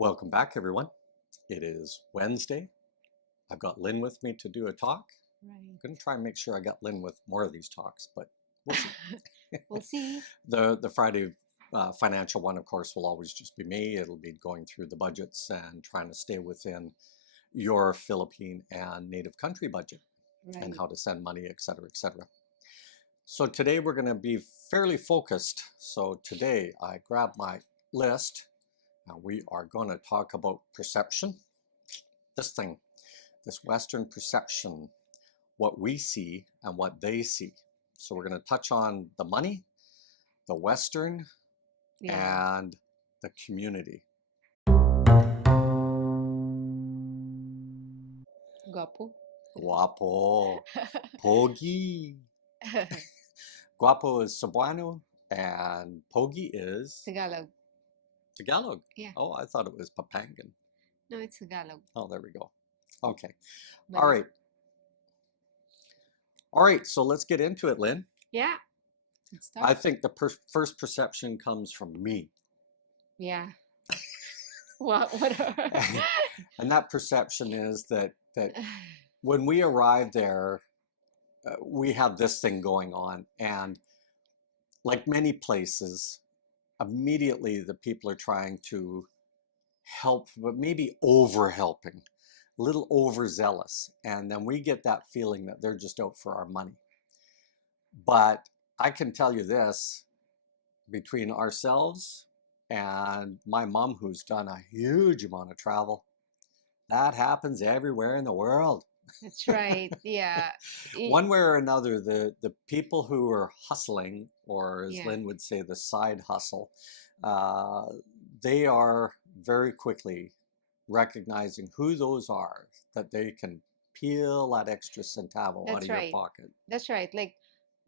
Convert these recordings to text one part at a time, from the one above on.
Welcome back, everyone. It is Wednesday. I've got Lynn with me to do a talk. I'm Right. going to try and make sure I got Lynn with more of these talks, but we'll see. We'll see. The Friday financial one, of course, will always just be me. It'll be going through the budgets and trying to stay within your Philippine and native country budget and Right. how to send money, et cetera, et cetera. So today we're going to be fairly focused. So today I grabbed my list. Now we are going to talk about perception. This thing, this Western perception, what we see and what they see. So we're going to touch on the money, the Western, Yeah. and the community. Guapo. Guapo, Pogi. Guapo is Cebuano and Pogi is Tagalog. Tagalog. Yeah. Oh, I thought it was Papangan. No, it's Tagalog. Oh, there we go. Okay. But All right. All right. So let's get into it, Lynn. yeah. Good stuff. I think the first perception comes from me. Yeah. What And that perception is that when we arrive there, we have this thing going on. And like many places, immediately the people are trying to help, but maybe over helping, a little overzealous. And then we get that feeling that they're just out for our money. But I can tell you this, between ourselves and my mom, who's done a huge amount of travel, that happens everywhere in the world. That's right. Yeah. One way or another, the people who are hustling, or as Yeah. Lynn would say, the side hustle, they are very quickly recognizing who those are, that they can peel that extra centavo out That's of your right. pocket. That's right. Like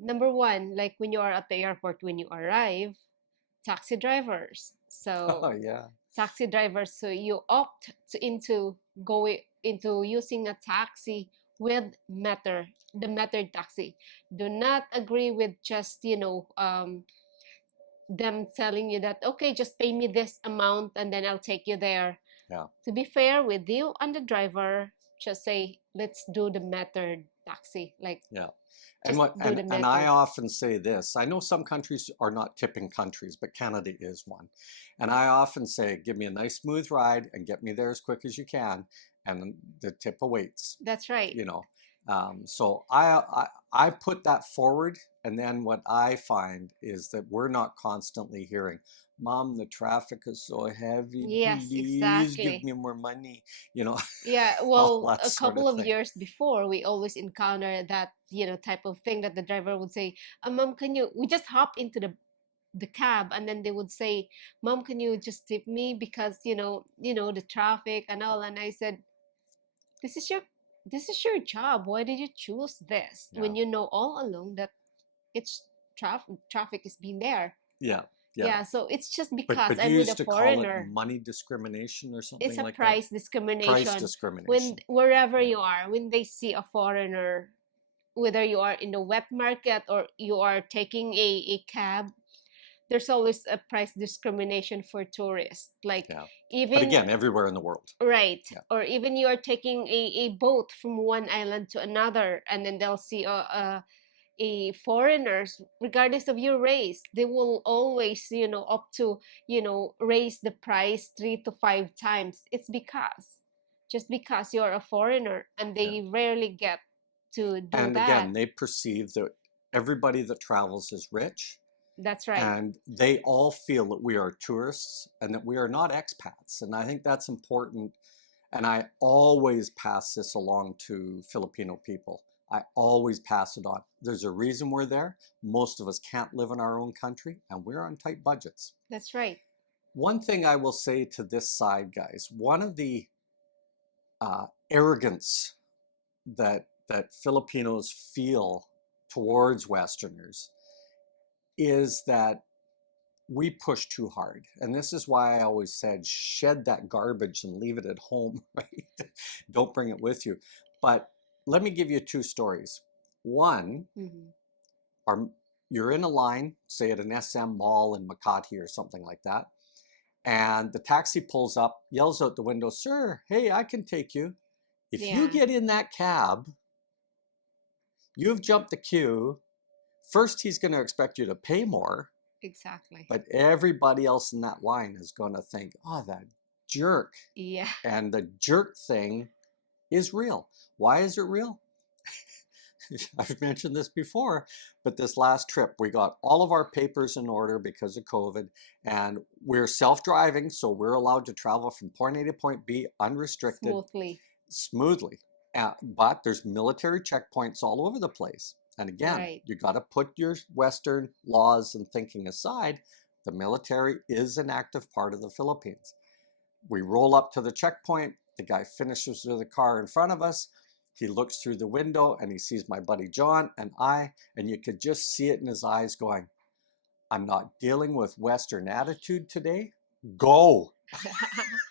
number one, like when you are at the airport when you arrive, taxi drivers. Oh, So yeah. taxi drivers, so you opt into going into using a taxi with the metered taxi. Do not agree with just them telling you that okay, just pay me this amount and then I'll take you there. Yeah. To be fair with you and the driver, just say let's do the metered taxi. Like Yeah. just do the And I method. often say this. I know some countries are not tipping countries, but Canada is one. And I often say, give me a nice smooth ride and get me there as quick as you can, and the tip awaits. That's right. You know, so I put that forward, and then what I find is that we're not constantly hearing, "Mom, the traffic is so heavy. Yes, Please give exactly. me more money." You know, Yeah, all well, that a sort couple of of thing. years before, we always encounter that, type of thing that the driver would say, Mom, we just hop into the cab and then they would say, Mom, can you just tip me because, the traffic and all. And I said, this is your this is your job. Why did you choose this Yeah. when you know all along that it's traffic is being there? Yeah. Yeah. Yeah, so it's just But because you I'm with a used to call it foreigner. money discrimination or It's something a like that? price Price discrimination when discrimination. wherever Yeah. you are, when they see a foreigner, whether you are in the wet market or you are taking a cab, there's always a price discrimination for tourists. Like Yeah. But even again, everywhere in the world. right, Yeah. or even you are taking a boat from one island to another, and then they'll see a foreigners, regardless of your race, they will always up to raise the price 3 to 5 times. It's just because you're a foreigner, and Yeah. they rarely get to do And that. again, they perceive that everybody that travels is rich, That's right. and they all feel that we are tourists and that we are not expats. And I think that's important. And I always pass this along to Filipino people. I always pass it on. There's a reason we're there. Most of us can't live in our own country, and we're on tight budgets. That's right. One thing I will say to this side, guys, one of the arrogance that Filipinos feel towards Westerners is that we push too hard. And this is why I always said, shed that garbage and leave it at home, right? Don't bring it with you. But let me give you two stories. One, you're in a line, say at an SM mall in Makati or something like that, And the taxi pulls up, yells out the window, "Sir, hey, I can take you. If you Yeah, get in that cab, you've jumped the queue. First, he's going to expect you to pay more, exactly. but everybody else in that line is going to think, oh, that jerk." Yeah. And the jerk thing is real. Why is it real? I've mentioned this before, but this last trip, we got all of our papers in order because of COVID, and we're self-driving, so we're allowed to travel from point A to point B unrestricted, Smoothly. smoothly. But there's military checkpoints all over the place. And again, Right. you got to put your Western laws and thinking aside. The military is an active part of the Philippines. We roll up to the checkpoint. The guy finishes with the car in front of us. He looks through the window and he sees my buddy John and I, and you could just see it in his eyes going, "I'm not dealing with Western attitude today. Go."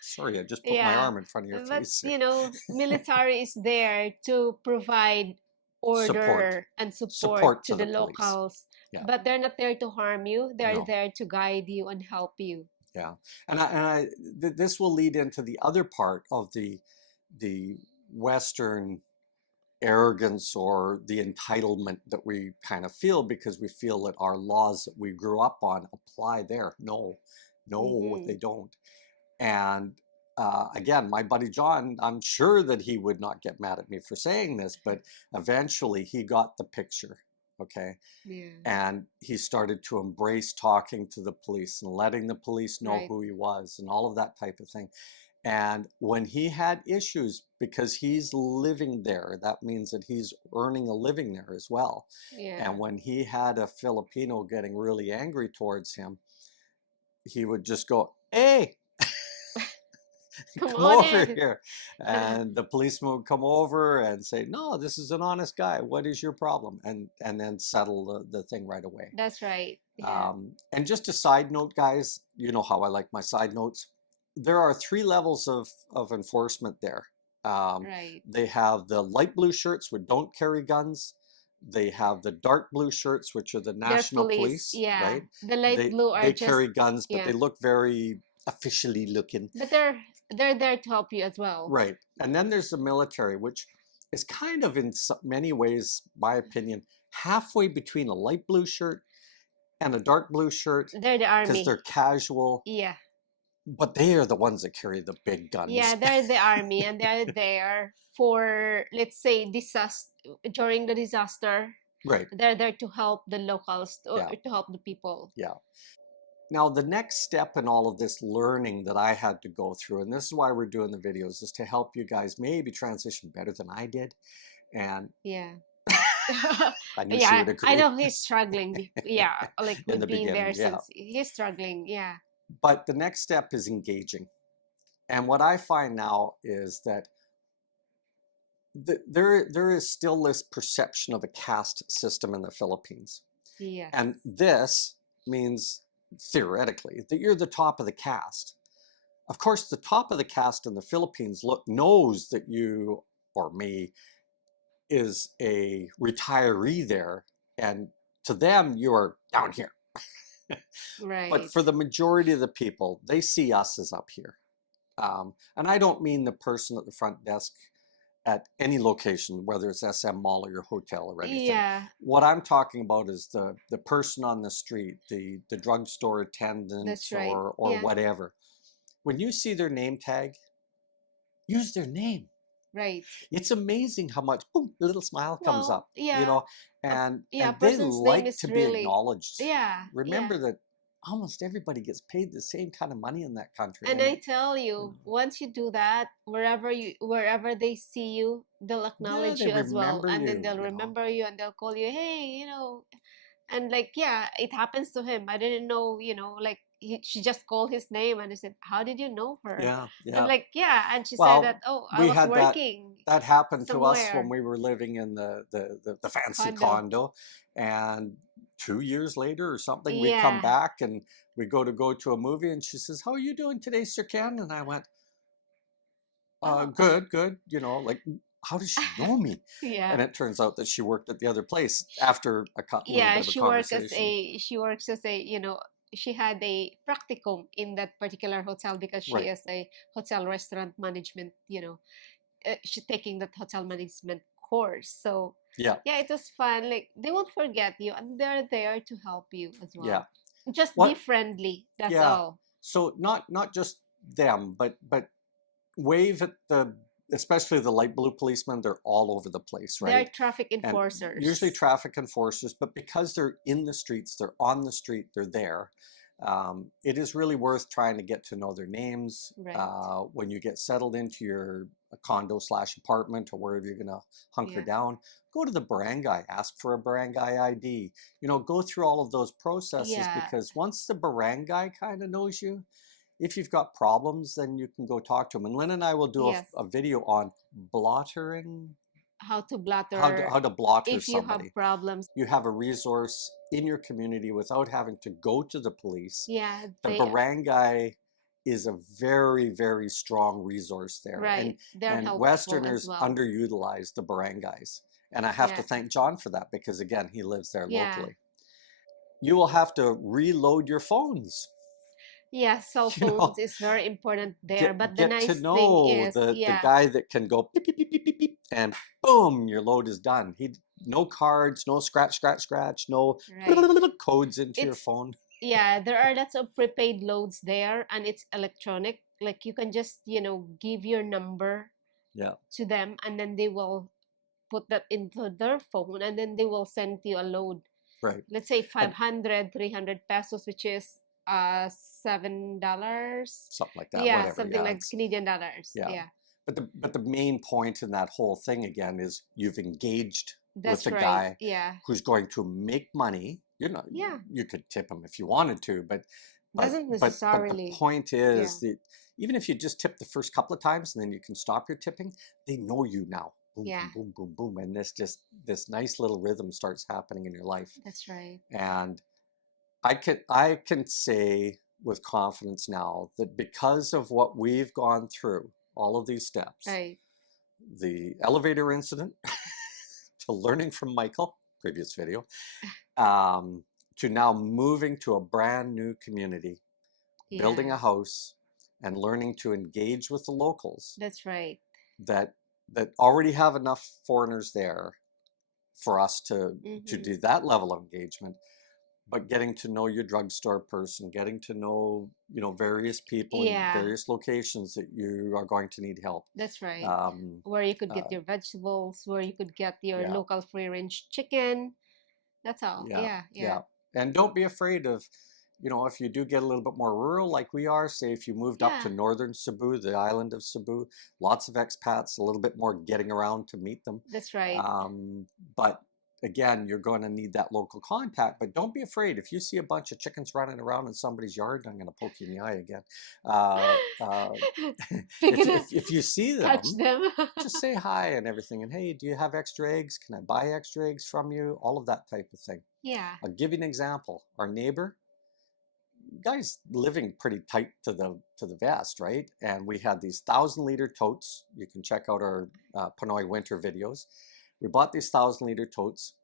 Sorry, I just put my Yeah. arm in front of your But, face there. you know, military is there to provide Support. order and support Support to to the the police. locals, Yeah. but they're not there to harm you. They're No. there to guide you and help you. Yeah. This will lead into the other part of the Western arrogance or the entitlement that we kind of feel because we feel that our laws that we grew up on apply there. No, no, Mm-hmm. they don't. And again, my buddy John, I'm sure that he would not get mad at me for saying this, but eventually he got the picture. Okay. Yeah. And he started to embrace talking to the police and letting the police know Right. who he was and all of that type of thing. And when he had issues, because he's living there, that means that he's earning a living there as well. Yeah. And when he had a Filipino getting really angry towards him, he would just go, "Hey, Come come on over in. here." And the policeman would come over and say, "No, this is an honest guy. What is your problem?" And then settle the thing right away. That's right. Yeah. And just a side note, guys, you know how I like my side notes. There are three levels of enforcement there. Right. They have the light blue shirts which don't carry guns. They have the dark blue shirts, which are the They're national police. police, Yeah. right? The light They blue are they just, carry guns, but they yeah. look very officially looking, But they're there to help you as well. right? And then there's the military, which is kind of in many ways, my opinion, halfway between a light blue shirt and a dark blue shirt They're the because they're army. casual, Yeah. but they are the ones that carry the big Yeah, guns. they're the army and they're there for, let's say, disaster during the disaster. Right. They're there to help the locals, or Yeah. to help the people. Yeah. Now, the next step in all of this learning that I had to go through, and this is why we're doing the videos, is to help you guys maybe transition better than I did. And Yeah. I knew she Yeah, would I agree know he's struggling. Yeah, like in with the being there beginning. Yeah. since he's struggling. Yeah. But the next step is engaging. And what I find now is that there is still this perception of a caste system in the Philippines. Yes. And this means theoretically that you're the top of the caste. Of course, the top of the caste in the Philippines knows that you or me is a retiree there, and to them you are down here. But Right. for the majority of the people, they see us as up here. And I don't mean the person at the front desk at any location, whether it's SM Mall or your hotel or anything. Yeah, What I'm talking about is the person on the street, the drugstore attendant that's right. or Yeah, whatever. When you see their name tag, use their name. right. It's amazing how much boom, a little smile comes Well, up, you yeah, know, and yeah, and they person's name like is to be really, acknowledged. yeah, yeah. Remember that almost everybody gets paid the same kind of money in that country, And and I tell you, once you do that, wherever they see you, they'll yeah, acknowledge they you as well, remember and then you, they'll you know. remember you and they'll call you, hey, and like, yeah, it happens to him. I didn't know, like she just called his name and I said, how did you know her? Yeah, And yeah. like, yeah, and she said that, Well, oh, I we was had working that happened to us when somewhere, we were living in the fancy condo. condo, and 2 years later or something, we come Yeah. back and we go to a movie, and she says, "How are you doing today, Sir Ken?" And I went, Oh, Good, good." You know, like, how does she know me? yeah. And it turns out that she worked at the other place after a little Yeah, bit of a conversation. she works as a, she had a practicum in that particular hotel because she Right. is a hotel restaurant management, she's taking that hotel management course. So Yeah. yeah, it was fun. Like they won't forget you and they're there to help you as Yeah. well. Just be What? friendly. That's Yeah. all. So not just them, but wave at the, especially the light blue policemen. They're all over the place, They're right? traffic And usually enforcers. traffic enforcers, but because they're in the streets, they're on the street, they're there. It is really worth trying to get to know their names. Right. When you get settled into your condo slash apartment or wherever you're gonna hunker Yeah. down, go to the barangay, ask for a barangay ID. Go through all of those processes, Yeah. because once the barangay kind of knows you, if you've got problems, then you can go talk to them. And Lynn and I will do Yes. a video on blottering, How to how blatter to blotter if you have somebody. problems. You have a resource in your community without having to go to the police. Yeah, The they barangay is a very, very strong resource there. right. They're And helpful as Westerners well. underutilize the barangays. And I have to Yeah. thank John for that, because again, he lives there Yeah. locally. You will have to reload your phones. Yeah, cell You know, phones is very important there. But the get to nice thing know is, the yeah, guy that can go beep, beep, beep, beep, beep, beep, and boom, your load is done. No cards, no scratch, scratch, scratch, no right. codes into your It's phone. yeah, there are lots of prepaid loads there and it's electronic. Like you can just, give your number Yeah, to them and then they will put that into their phone and then they will send you a load. right. Let's say And 500, 300 pesos, which is $7. something like that, Yeah, whatever. something Yeah, like Canadian dollars. yeah. Yeah, But the main point in that whole thing again is you've engaged with that's a right. guy Yeah. who's going to make money. Yeah. You could tip him if you wanted to, Doesn't but the necessarily. point Yeah. is that even if you just tip the first couple of times and then you can stop your tipping, they know you now. Boom, Yeah, boom, boom, boom, boom, and this nice little rhythm starts happening in your life. that's right. And I can say with confidence now that because of what we've gone through, all of these steps, Right. the elevator incident, to learning from Michael, previous video, um, to now moving to a brand new community, building Yeah, a house, and learning to engage with the locals that's right. that already have enough foreigners there for us to Mm-hmm. do that level of engagement. But getting to know your drugstore person, getting to know various people in Yeah, various locations that you are going to need help. that's right. Um, Where you could get uh, your vegetables, where you could get your yeah, local free range chicken. That's all. yeah, Yeah, yeah. yeah. And don't be afraid of, if you do get a little bit more rural like we are, say if you moved up to Yeah, northern Cebu, the island of Cebu, lots of expats, a little bit more getting around to meet them. that's right. But again, you're going to need that local contact. But don't be afraid. If you see a bunch of chickens running around in somebody's yard, I'm going to poke you in the eye again. Uh, uh, Pick it up, if you see catch them, them. just say hi and everything. And hey, do you have extra eggs? Can I buy extra eggs from you? All of that type of thing. Yeah, I'll give you an example. Our neighbor, guy's living pretty tight to the vest, right? And we had these 1,000-liter totes. You can check out our Pinoy winter videos. We bought these 1,000-liter totes,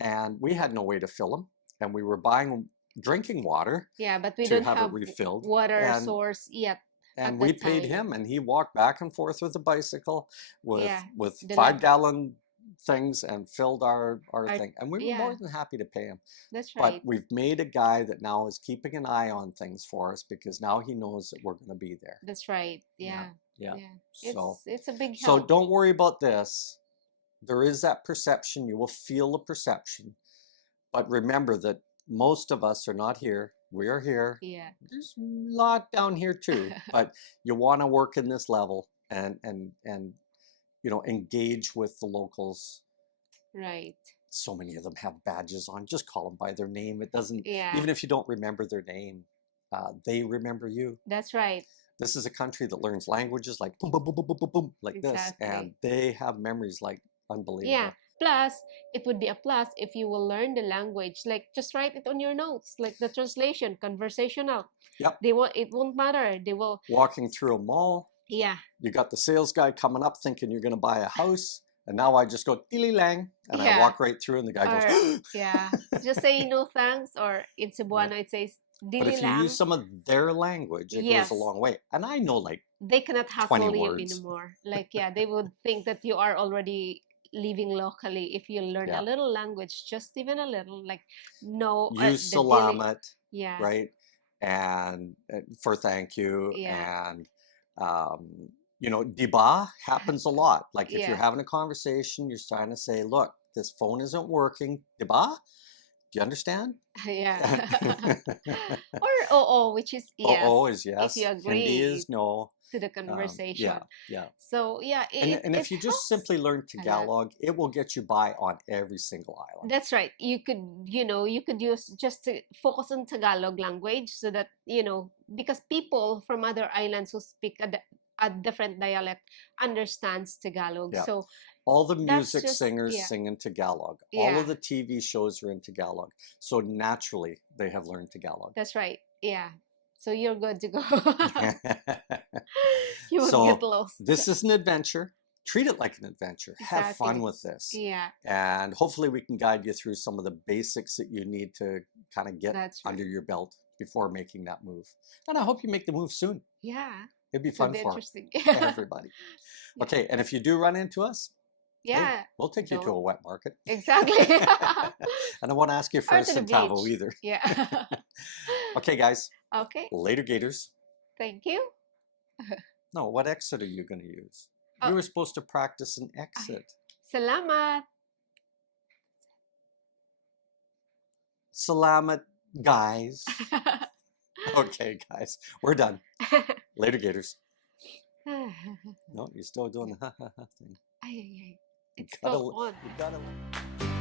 and we had no way to fill them. And we were buying drinking water yeah, but we to don't have it have refilled. water And source yet at we that paid time. him, and he walked back and forth with a bicycle Yeah, with the next, 5-gallon things and filled our our, thing. And we were yeah, more than happy to pay him. that's But right. we've made a guy that now is keeping an eye on things for us, because now he knows that we're going to be there. That's right. Yeah, Yeah, yeah. yeah. So It's a big so help. don't worry about this. There is that perception. You will feel the perception. But remember that most of us are not here. We are here. Yeah, There's a lot down here too. But you want to work in this level and engage with the locals. right. So many of them have badges on. Just call them by their name. It doesn't, Yeah, even if you don't remember their name, they remember you. that's right. This is a country that learns languages like boom, boom, boom, boom, boom, boom, boom, like this, and Exactly. they have memories like Yeah. unbelievable. Plus, it would be a plus if you will learn the language. Like just write it on your notes, like the translation, conversational. Yep. It won't matter. They will. Walking through a mall, Yeah. you got the sales guy coming up thinking you're going to buy a house, and now I just go tili lang, and I Yeah. walk right through, and the guy goes, Or yeah. Just say no thanks, or in yeah, Cebuano it says But Dili if you use lang. some of their language, it goes a Yes. long way. And I know like They cannot 20 hustle you words. anymore. Like, yeah, they would think that you are already living locally if you learn a Yeah. little language, just even a little, like no, Use the daily, salamat, yeah, right? And for thank you. yeah, And, you know, diba happens a lot. Like if you're yeah, having a conversation, you're trying to say, look, this phone isn't working. Diba? Do you understand? yeah. Or oo, which is yes, Oh is if you yes. Hindi agree is no. to the Yeah, conversation. yeah. So yeah, And it if you just helps simply learn a lot. Tagalog, it will get you by on every single island. That's right. You could, you could use just to focus on Tagalog language so that, because people from other islands who speak a different dialect understands Tagalog. Yeah. So All the that's music just, singers yeah, sing in Tagalog. All yeah, of the TV shows are in Tagalog. So naturally, they have learned Tagalog. that's right. Yeah. So you're good to go. You won't get So lost. this is an adventure. Treat it like an adventure. Have fun Exactly. with this. Yeah, And hopefully we can guide you through some of the basics that you need to kind of get that's under right. your belt before making that move. And I hope you make the move soon. Yeah. It'd be It would fun be for interesting. everybody. Yeah. Okay, and if you do run into us, hey, Yeah. we'll take you to Don't a wet market. exactly. And I won't ask you for Or a to the centavo beach. either. Yeah. Okay, guys. Okay. Later, Gators. Thank you. No, what exit are you going to use? We Oh, were supposed to practice an ay, exit. salamat. Salamat, guys. Okay, guys. We're done. Later, Gators. No, you're still doing the ha ha ha thing. Ay, ay, ay. It's Gotta, still on. you gotta.